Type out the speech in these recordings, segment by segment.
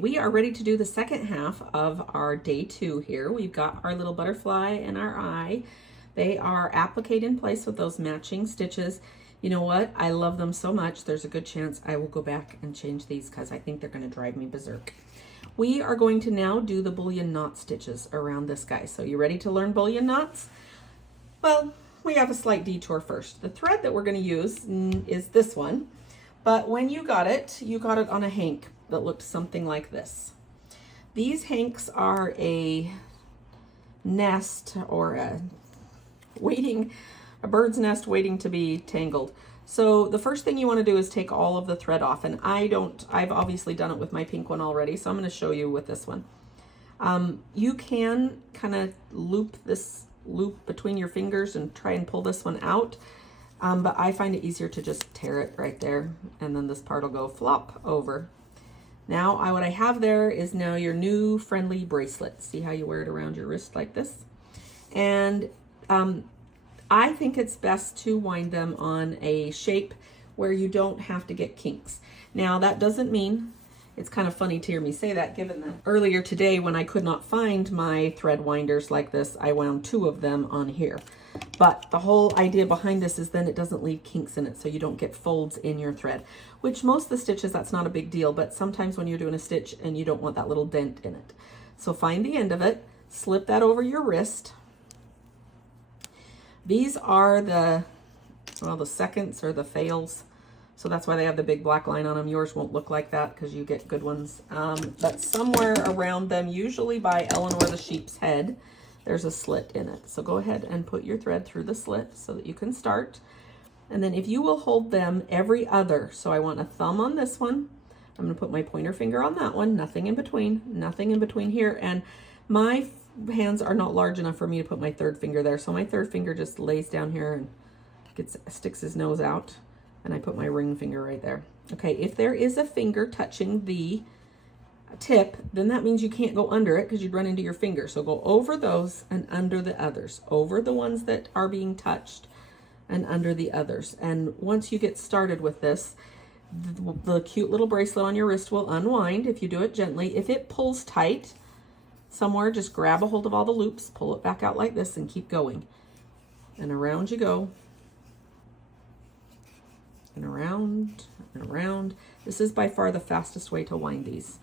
we are ready to do the second half of our day 2 here. We've got our little butterfly and our eye. They are appliqued in place with those matching stitches. You know what? I love them so much. There's a good chance I will go back and change these because I think they're going to drive me berserk. We are going to now do the bullion knot stitches around this guy. So you ready to learn bullion knots? Well, we have a slight detour first. The thread that we're going to use is this one. But when you got it on a hank that looked something like this. These hanks are a nest or a bird's nest waiting to be tangled. So the first thing you want to do is take all of the thread off, and I've obviously done it with my pink one already, so I'm going to show you with this one. You can kind of loop between your fingers and try and pull this one out, but I find it easier to just tear it right there, and then this part will go flop over. Now what I have there is now your new friendly bracelet. See how you wear it around your wrist like this? And I think it's best to wind them on a shape where you don't have to get kinks. Now that doesn't mean, it's kind of funny to hear me say that, given that earlier today when I could not find my thread winders like this, I wound 2 of them on here. But the whole idea behind this is then it doesn't leave kinks in it, so you don't get folds in your thread, which most of the stitches, that's not a big deal, but sometimes when you're doing a stitch and you don't want that little dent in it. So find the end of it, slip that over your wrist. These are the seconds or the fails. So that's why they have the big black line on them. Yours won't look like that because you get good ones. But somewhere around them, usually by Eleanor the sheep's head, there's a slit in it. So go ahead and put your thread through the slit so that you can start. And then if you will hold them every other, so I want a thumb on this one. I'm going to put my pointer finger on that one. Nothing in between here. And my hands are not large enough for me to put my 3rd finger there. So my 3rd finger just lays down here and sticks his nose out. And I put my ring finger right there. Okay, if there is a finger touching the tip, then that means you can't go under it because you'd run into your finger. So go over those and under the others, over the ones that are being touched and under the others. And once you get started with this, the cute little bracelet on your wrist will unwind if you do it gently. If it pulls tight somewhere, just grab a hold of all the loops, pull it back out like this, and keep going. And around you go. And around and around. This is by far the fastest way to wind these.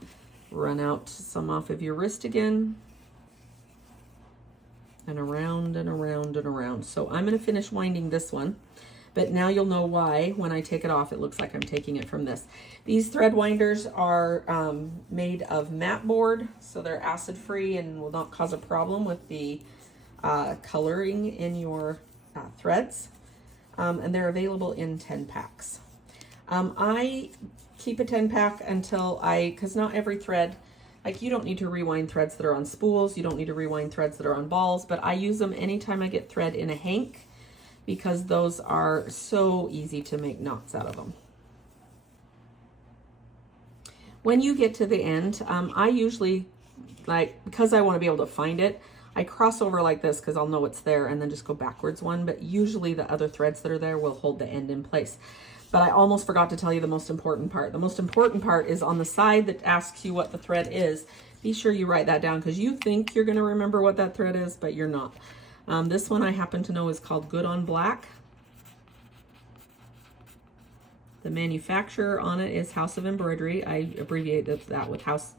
Run out some off of your wrist again. And around and around and around. So I'm going to finish winding this one. But now you'll know why when I take it off, it looks like I'm taking it from this. These thread winders are made of mat board, so they're acid free and will not cause a problem with the coloring in your threads. And they're available in 10 packs. I keep a 10 pack until because not every thread, like you don't need to rewind threads that are on spools, you don't need to rewind threads that are on balls, but I use them anytime I get thread in a hank because those are so easy to make knots out of them. When you get to the end, I usually, because I want to be able to find it, I cross over like this because I'll know it's there and then just go backwards one, but usually the other threads that are there will hold the end in place. But I almost forgot to tell you the most important part. The most important part is on the side that asks you what the thread is. Be sure you write that down because you think you're going to remember what that thread is, but you're not. This one I happen to know is called Good on Black. The manufacturer on it is House of Embroidery. I abbreviate that with House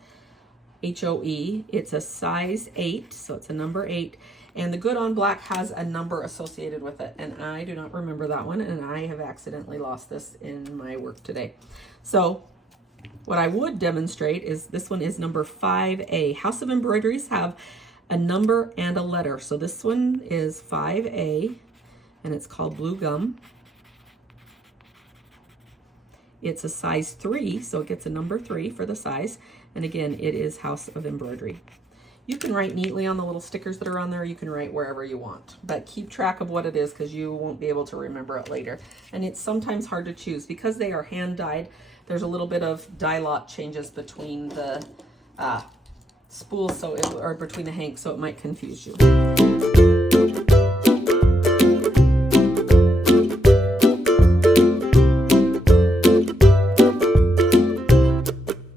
HOE. It's a size 8, so it's a number 8. And the Good on Black has a number associated with it, and I do not remember that one, and I have accidentally lost this in my work today. So what I would demonstrate is this one is number 5A. House of Embroideries have a number and a letter. So this one is 5A, and it's called Blue Gum. It's a size 3, so it gets a number 3 for the size. And again, it is House of Embroidery. You can write neatly on the little stickers that are on there. You can write wherever you want, but keep track of what it is because you won't be able to remember it later. And it's sometimes hard to choose because they are hand dyed. There's a little bit of dye lot changes between the spools, or between the hanks, so it might confuse you.